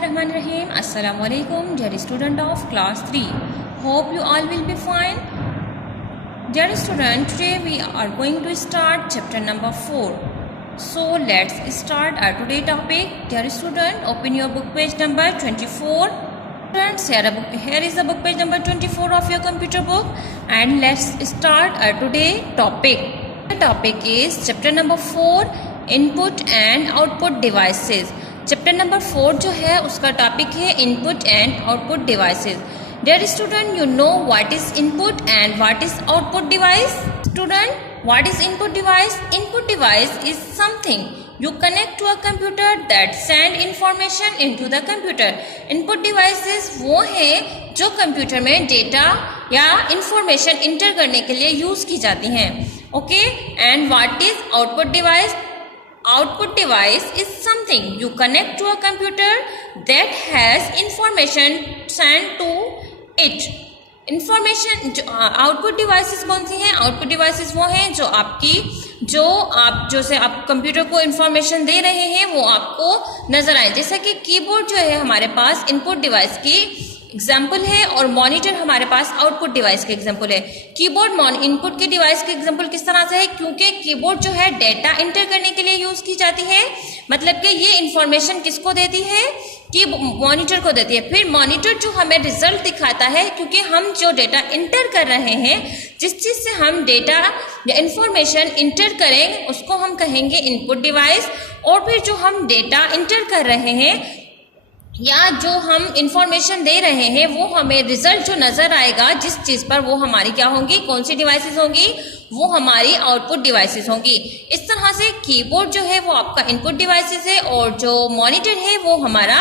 Bismillahirrahmanirrahim. Assalamu alaikum, dear student of class 3. Hope you all will be fine. Dear student, today we are going to start chapter number 4. So let's start our today topic. Dear student, open your book page number 24. Students, here is the book page number 24 of your computer book, and let's start our today topic. The topic is chapter number 4, input and output devices. Chapter number 4 जो है उसका topic है input and output devices. Dear student, you know what is input and what is output device. Student, what is input device? Input device is something you connect to a computer that send information into the computer. input devices वो है जो computer में data या information inter करने के लिए use की जाती हैं. Okay, and what is output device? Output device is something you connect to a computer that has information sent to it. Information output devices कौन सी हैं? आउटपुट डिवाइसेस वो हैं जो आप कंप्यूटर को इंफॉर्मेशन दे रहे हैं वो आपको नजर आए. जैसा कि कीबोर्ड जो है हमारे पास इनपुट डिवाइस की एग्जाम्पल है और मॉनिटर हमारे पास आउटपुट डिवाइस के एग्जाम्पल है. कीबोर्ड इनपुट के डिवाइस के एग्जाम्पल किस तरह से है? क्योंकि कीबोर्ड जो है डेटा इंटर करने के लिए यूज की जाती है. मतलब कि ये इंफॉर्मेशन किसको देती है? कि मॉनिटर को देती है. फिर मॉनिटर जो हमें रिजल्ट दिखाता है, क्योंकि हम जो डेटा इंटर कर रहे हैं, जिस चीज से हम डेटा या इंफॉर्मेशन इंटर करें उसको हम कहेंगे इनपुट डिवाइस. और फिर जो हम डेटा इंटर कर रहे हैं या जो हम इंफॉर्मेशन दे रहे हैं वो हमें रिजल्ट जो नजर आएगा जिस चीज पर, वो हमारी क्या होंगी? कौन सी डिवाइसेस होंगी? वो हमारी आउटपुट डिवाइसेस होंगी. इस तरह से कीबोर्ड जो है वो आपका इनपुट डिवाइसेस है और जो मॉनिटर है वो हमारा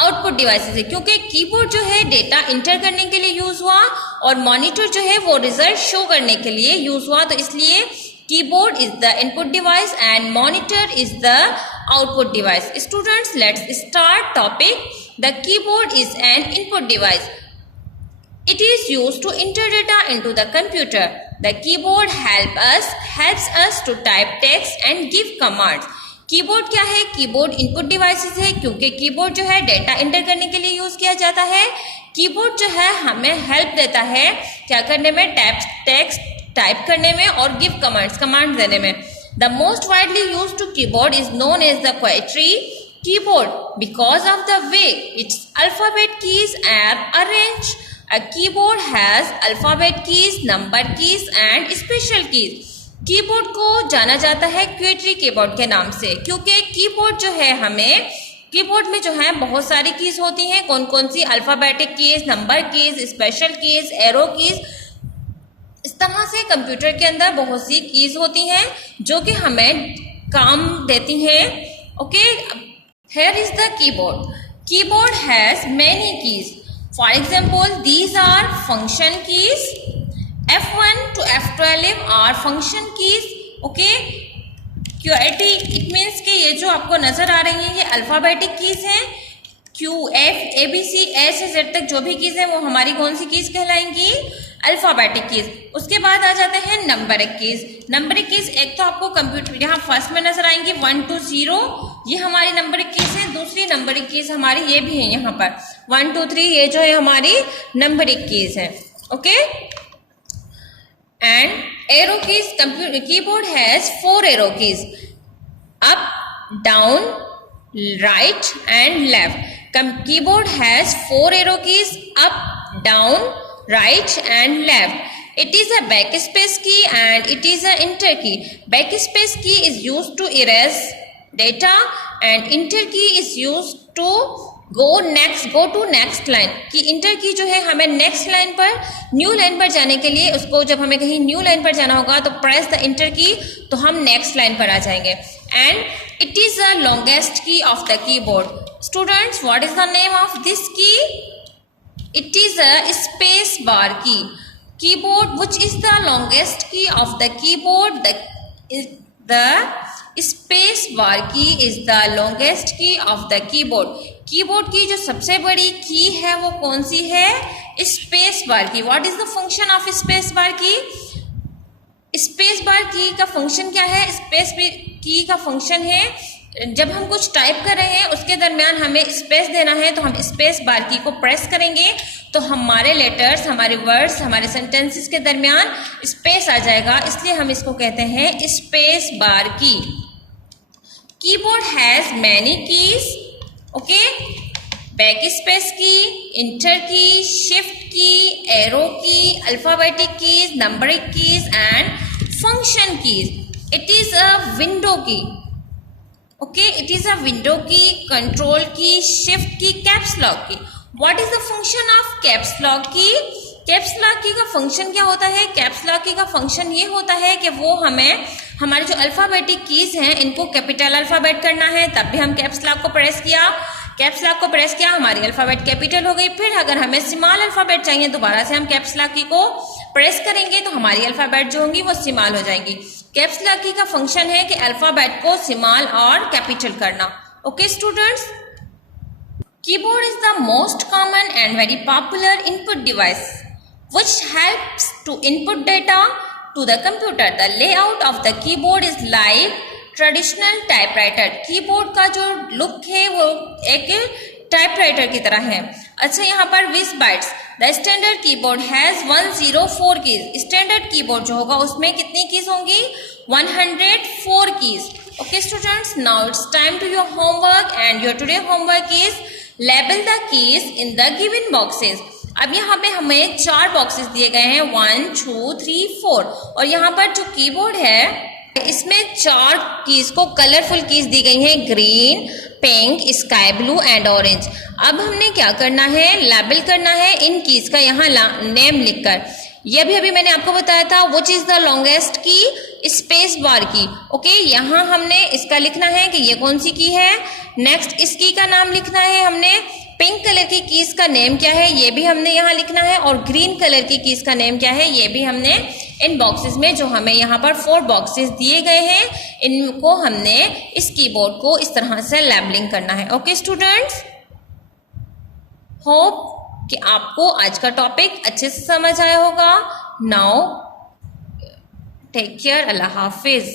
आउटपुट डिवाइसेस है. क्योंकि कीबोर्ड जो है डेटा इंटर करने के लिए यूज हुआ और मॉनिटर जो है वो रिजल्ट शो करने के लिए यूज हुआ. तो इसलिए keyboard is the input device and monitor is the output device. Students, let's start topic. The keyboard is an input device. It is used to enter data into the computer. The keyboard helps us to type text and give commands. Keyboard क्या है? Keyboard input devices है क्योंकि keyboard जो है data inter करने के लिए use किया जाता है. कीबोर्ड जो है हमें हेल्प देता है क्या करने में? टेक्स्ट टाइप करने में और गिव कमांड्स देने में. The most widely use to keyboard is known as the QWERTY keyboard because of the way its alphabet keys are arranged. A keyboard has alphabet keys, number keys and special keys. Keyboard को जाना जाता है क्वाइटरी keyboard के नाम से क्योंकि keyboard जो है हमें कीबोर्ड में जो है बहुत सारी कीज होती हैं. कौन कौन सी? Alphabetic keys, number keys, special keys, arrow keys. इस तरह से कंप्यूटर के अंदर बहुत सी कीज होती हैं जो कि हमें काम देती हैं. Okay, here is the keyboard. Keyboard has many keys. For example, these are function keys. F1 to F12 are function keys. Okay, QWERTY it means कि ये जो आपको नजर आ रही हैं ये अल्फाबेटिक कीज हैं. Q, F, ABC, A से Z तक जो भी कीज है वो हमारी कौन सी कीज कहलाएंगी? Alphabetic keys. उसके बाद आ जाते हैं नंबरिक कीज. नंबरिक कीज एक तो आपको कंप्यूटर यहाँ फर्स्ट में नजर आएंगी 1 to 0, ये हमारी नंबरिक कीज है. दूसरी नंबरिक कीज हमारी ये भी है यहाँ पर 1 2 3, ये जो है हमारी नंबरिक कीज है. Okay, and arrow keys. Keyboard has 4 arrow keys, up, down, right and left. Keyboard has 4 arrow keys, up, down, right and left. It is a backspace key and it is an enter key. Backspace key is used to erase data and enter key is used to go to next line. कि inter की जो है हमें next line पर, new line पर जाने के लिए, उसको जब हमें कहीं न्यू लाइन पर जाना होगा तो प्रेस द इंटर की, तो हम नेक्स्ट लाइन पर आ जाएंगे. And it is the longest key of the keyboard. Students, what is the name of this key? It is a space bar key. Keyboard, which is the longest key of the keyboard? The space bar key is the longest key of the keyboard. Keyboard की जो सबसे बड़ी की है वो कौन सी है? Space bar की. What is the function of space bar की? स्पेस बार की का फंक्शन क्या है? स्पेस की का फंक्शन है जब हम कुछ टाइप कर रहे हैं उसके दरमियान हमें स्पेस देना है, तो हम स्पेस बार की को प्रेस करेंगे तो हमारे लेटर्स, हमारे वर्ड्स, हमारे सेंटेंसेस के दरमियान स्पेस आ जाएगा, इसलिए हम इसको कहते हैं स्पेस बार की। Keyboard has many keys, okay, back space key, enter key, shift key, arrow key, alphabetic keys, numbering keys and function keys. It is a window key, okay, it is a window key, control key, shift key, caps lock key. What is the function of caps lock key? Caps lock key का function क्या होता है? Caps lock key का function ये होता है कि वो हमें हमारे जो अल्फाबेटिक कीज हैं इनको कैपिटल अल्फाबेट करना है, तब भी हम कैप्स लॉक को प्रेस किया, कैप्स लॉक को प्रेस किया, हमारी अल्फाबेट कैपिटल हो गई। फिर अगर हमें स्मॉल अल्फाबेट चाहिए दोबारा से हम कैप्स लॉक की को प्रेस करेंगे तो हमारी अल्फाबेट जो होंगी वो स्मॉल हो जाएंगी। कैप्स लॉक की का फंक्शन है कि अल्फाबेट को स्मॉल और कैपिटल करना। Okay students, keyboard is the most common and very popular input device which helps to input data to the computer. The layout of the keyboard is like traditional typewriter. Keyboard का जो look है वो एक typewriter की तरह है। अच्छा, यहाँ पर 20 bytes. The standard keyboard has 104 keys. Standard keyboard जो होगा उसमें कितनी कीज होंगी? 104 keys. Okay students, now it's time to your homework and your today homework is label the keys in the given boxes. अब यहाँ पे हमें 4 बॉक्सेस दिए गए हैं, 1 2 3 4, और यहाँ पर जो कीबोर्ड है इसमें 4 कीज को कलरफुल कीज दी गई हैं, green, pink, sky blue and orange. अब हमने क्या करना है? लेबल करना है इन कीज का यहाँ नेम लिखकर। ये भी अभी मैंने आपको बताया था which is the longest key, space bar की। ओके, यहाँ हमने इसका लिखना है कि ये कौन सी की है। नेक्स्ट इस की का नाम लिखना है हमने। पिंक कलर की कीज का नेम क्या है ये भी हमने यहाँ लिखना है, और ग्रीन कलर की कीज का नेम क्या है ये भी हमने इन बॉक्सेस में, जो हमें यहाँ पर 4 बॉक्सेस दिए गए हैं, इनको हमने इस कीबोर्ड को इस तरह से लेबलिंग करना है। ओके स्टूडेंट्स, होप कि आपको आज का टॉपिक अच्छे से समझ आया होगा। नाउ टेक केयर, अल्लाह हाफिज।